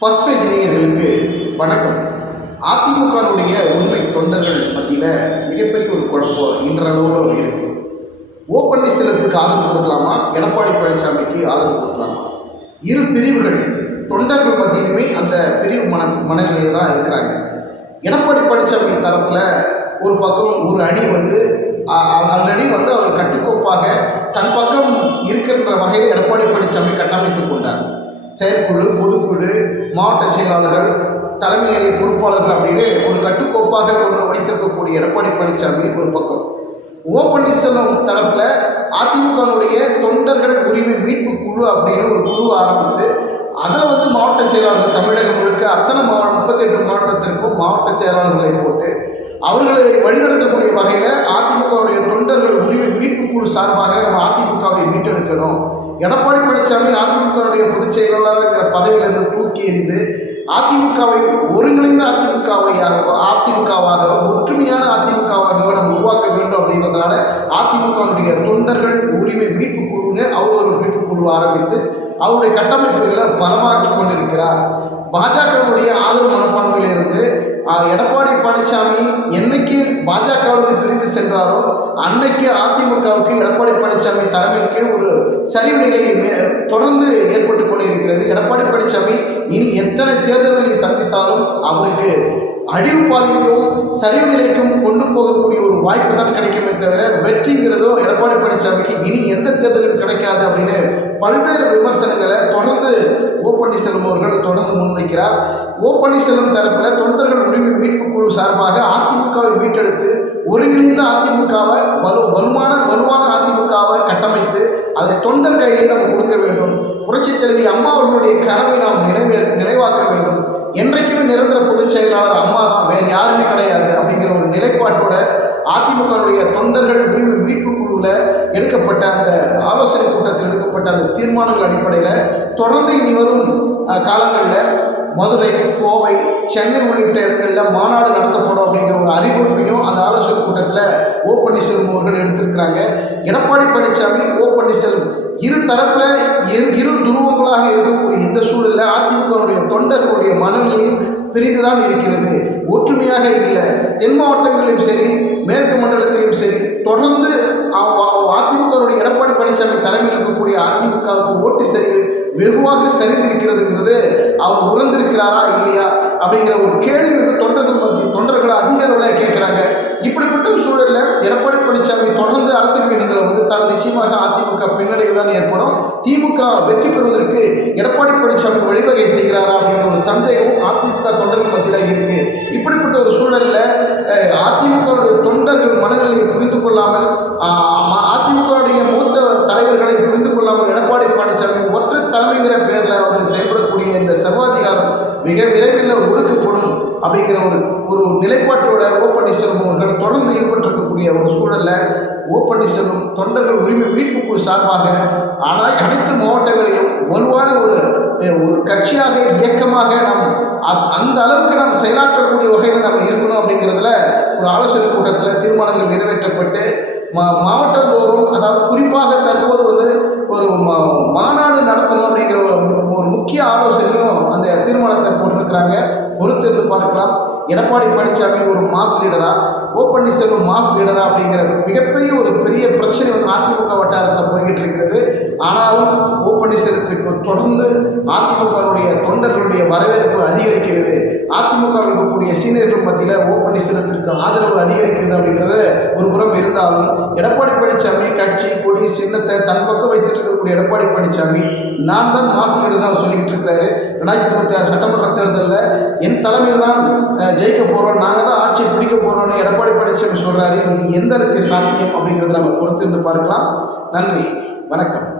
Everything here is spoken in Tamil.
ஃபர்ஸ்ட் பேஜ் நேயர்களுக்கு வணக்கம். அதிமுகனுடைய உண்மை தொண்டர்கள் மத்தியில் மிகப்பெரிய ஒரு குழப்பம் இன்றளவோடு இருக்கு. ஓ பன்னீர்செல்வத்துக்கு ஆதரவு கொடுக்கலாமா? எடப்பாடி பழனிசாமிக்கு ஆதரவு கொடுக்கலாமா? இரு பிரிவுகள் தொண்டர்கள் மத்தியிலுமே அந்த பிரிவு மன மனநிலையில் தான் இருக்கிறாங்க. எடப்பாடி பழனிசாமி தரப்பில் ஒரு பக்கம் ஒரு அணி வந்து ஆல்ரெடி வந்து அவர் கட்டுக்கோப்பாக தன் பக்கம் இருக்கின்ற வகையில் எடப்பாடி பழனிசாமி கட்டமைத்துக் கொண்டார். செயற்குழு பொதுக்குழு மாவட்ட செயலாளர்கள் தலைமை நிலைய பொறுப்பாளர்கள் அப்படின்னு ஒரு கட்டுக்கோப்பாக கொண்டு வைத்திருக்கக்கூடிய எடப்பாடி பழனிசாமி ஒரு பக்கம். ஓ பன்னீர்செல்வம் தரப்பில் அதிமுகவுடைய தொண்டர்கள் உரிமை மீட்பு குழு அப்படின்னு ஒரு குழு ஆரம்பித்து அதில் வந்து மாவட்ட செயலாளர்கள் தமிழகம் முழுக்க அத்தனை மாவட்ட முப்பத்தெட்டு மாவட்டத்திற்கும் மாவட்ட செயலாளர்களை போட்டு அவர்களை வழிநடத்தக்கூடிய வகையில் அதிமுகவுடைய தொண்டர்கள் உரிமை மீட்பு குழு சார்பாக நம்ம அதிமுகவை மீட்டெடுக்கணும். எடப்பாடி பழனிசாமி அதிமுகவுடைய பொதுச் செயலாளர்ங்கிற பதவியிலிருந்து தூக்கி எறிந்து அதிமுகவை ஒருங்கிணைந்த அதிமுகவையாக அதிமுகவாக ஒற்றுமையான அதிமுகவாக நம்ம உருவாக்க வேண்டும் அப்படிங்கிறதுனால அதிமுகவுடைய தொண்டர்கள் உரிமை மீட்பு குழுன்னு அவர் ஒரு மீட்பு குழு ஆரம்பித்து அவருடைய கட்டமைப்புகளை பலமாக்கி கொண்டிருக்கிறார். பாஜகவுடைய ஆதரவு மனப்பான்மையிலிருந்து எடப்பாடி பழனிசாமி என்னைக்கு பாஜகவிலிருந்து பிரிந்து சென்றாரோ அன்னைக்கு அதிமுகவுக்கு எடப்பாடி பழனிசாமி தலைமையின் கீழ் ஒரு சரிவு நிலையை தொடர்ந்து ஏற்பட்டு கொண்டிருக்கிறது. எடப்பாடி பழனிசாமி இனி எத்தனை தேர்தல்களை சந்தித்தாலும் அவருக்கு அழிவு பாதிக்கும் சரிவு நிலைக்கும் கொண்டு போகக்கூடிய ஒரு வாய்ப்பு தான் கிடைக்குமே தவிர வெற்றிங்கிறதோ எடப்பாடி பழனிசாமிக்கு இனி எந்த தேர்தலும் கிடைக்காது அப்படின்னு பல்வேறு விமர்சனங்களை தொடர்ந்து ஓ பன்னீர்செல்வம் அவர்கள் தொடர்ந்து முன்வைக்கிறார். ஓ பன்னீர்செல்வம் தரப்பில் தொண்டர்கள் உரிமை மீட்பு குழு சார்பாக அதிமுகவை மீட்டெடுத்து ஒருங்கிணைந்த அதிமுகவை வலு வலுமான வலுவான அதிமுகவை கட்டமைத்து அதை தொண்டர் கையில் நாம் கொடுக்க வேண்டும். புரட்சித் தலைவி அம்மா அவர்களுடைய கனவை நாம் நினைவே நினைவாக்க வேண்டும். என்றைக்குமே நிரந்தர பொதுச் செயலாளர் அம்மா தான் வேறு யாருமே கிடையாது அப்படிங்கிற ஒரு நிலைப்பாட்டோட அதிமுகவுடைய தொண்டர்கள் உரிமை மீட்பு குழுவில் எடுக்கப்பட்ட அந்த ஆலோசனை கூட்டத்தில் எடுக்கப்பட்ட அந்த தீர்மானங்கள் அடிப்படையில் தொடர்ந்து இனி வரும் காலங்களில் மதுரை கோவை சென்னை உள்ளிட்ட இடங்களில் மாநாடு நடத்தப்படும் அப்படிங்கிற ஒரு அறிவிப்பையும் அந்த ஆலோசனை கூட்டத்தில் ஓ பன்னீர்செல்வம் அவர்கள் எடுத்திருக்கிறாங்க. எடப்பாடி பழனிசாமி ஓ பன்னீர்செல்வம் இரு தரப்பில் இரு இரு துருவங்களாக இருக்கக்கூடிய இந்த சூழலில் அதிமுகவுடைய பிரிதுதான் இருக்கிறது. ஒற்றுமையாக இல்லை. தென் மாவட்டங்களிலும் சரி மேற்கு மண்டலத்திலும் சரி தொடர்ந்து அதிமுகவுடைய எடப்பாடி பழனிசாமி தலைமையில் இருக்கக்கூடிய அதிமுகவுக்கு ஓட்டு சரிவு வெகுவாக சரிந்திருக்கிறதுங்கிறது அவர் உறந்திருக்கிறாரா இல்லையா அப்படிங்கிற ஒரு கேள்வி தொண்டர்கள் மத்திய தொண்டர்களை அதிக அளவில் கேட்குறாங்க. இப்படிப்பட்ட ஒரு சூழலில் எடப்பாடி பழனிசாமி தொடர்ந்து அரசியல் வீடுகளை வந்து நிச்சயமாக அதிமுக பின்னடைவு தான் ஏற்படும். திமுக வெற்றி பெறுவதற்கு எடப்பாடி பழனிசாமி வழிவகை செய்கிறாரா அப்படிங்கிற ஒரு சந்தேகம் அதிமுக தொண்டர்கள் மத்தியில் இருக்கு. இப்படிப்பட்ட ஒரு சூழலில் அதிமுகவுடைய தொண்டர்கள் மனநிலையை புரிந்து கொள்ளாமல் அதிமுகவுடைய மூத்த தலைவர்களை புரிந்து கொள்ளாமல் எடப்பாடி பழனிசாமி ஒற்றை தலைமைங்கிற பேரில் அவர் செயல்படக்கூடிய இந்த சர்வாதிகாரம் மிக விரைவில் ஒடுக்கப்படும். அப்படிங்கிற ஒரு ஒரு நிலைப்பாட்டோட ஓ பன்னீர்செல்வம் அவர்கள் தொடர்ந்து ஈடுபட்டிருக்கக்கூடிய ஒரு சூழலில் ஓ பன்னீர்செல்வம் தொண்டர்கள் உரிமை மீட்பு குழு சார்பாக ஆனால் அனைத்து மாவட்டங்களிலும் வலுவான ஒரு ஒரு கட்சியாக இயக்கமாக நாம் அந்த அளவுக்கு நாம் செயலாற்றக்கூடிய வகையில் நம்ம இருக்கணும் அப்படிங்கிறதுல ஒரு ஆலோசனை கூட்டத்தில் தீர்மானங்கள் நிறைவேற்றப்பட்டு மா மாவட்டந்தோறும் அதாவது குறிப்பாக தற்போது வந்து ஒரு மாநாடு நடத்தணும் அப்படிங்கிற ஒரு ஒரு முக்கிய ஆலோசனையும் அந்த தீர்மானத்தை போட்டிருக்கிறாங்க பொறுத்திருந்து பார்க்கலாம். எடப்பாடி பழனிசாமி ஒரு மாஸ் லீடரா ஓ பன்னீர்செல்வம் மாஸ் லீடரா அப்படிங்கிற மிகப்பெரிய ஒரு பெரிய பிரச்சனை வந்து அதிமுக வட்டாரத்தில் போய்கிட்டு இருக்கிறது. ஆனாலும் ஓ பன்னீர்செல்வத்துக்கு தொடர்ந்து அதிமுகவுடைய தொண்டர்களுடைய வரவேற்பு அதிகரிக்கிறது. அதிமுக இருக்கக்கூடிய சீனியர்கள் மத்தியில் ஓ பன்னீர்செல்வத்திற்கு ஆதரவு அதிகரிக்கிறது அப்படிங்கிறது ஒரு புறம் இருந்தாலும் எடப்பாடி பழனிசாமி கட்சி கொடி சின்னத்தை தன் பக்கம் வைத்துட்டு இருக்கக்கூடிய எடப்பாடி பழனிசாமி நான் தான் மாசு லீடர் சொல்லிக்கிட்டு இருக்கிறாரு ரெண்டாயிரத்தி இருபத்தி ஆறு சட்டமன்ற தேர்தலில் என் தலைமையில் தான் ஜெயிக்க போகிறோம் நாங்கள் தான் ஆட்சி பிடிக்க போகிறோம்னு எடப்பாடி பழனிசாமி சொல்கிறாரு இது எந்த அளவுக்கு சாத்தியம் அப்படிங்கிறத நம்ம பொறுத்து இருந்து பார்க்கலாம். நன்றி. வணக்கம்.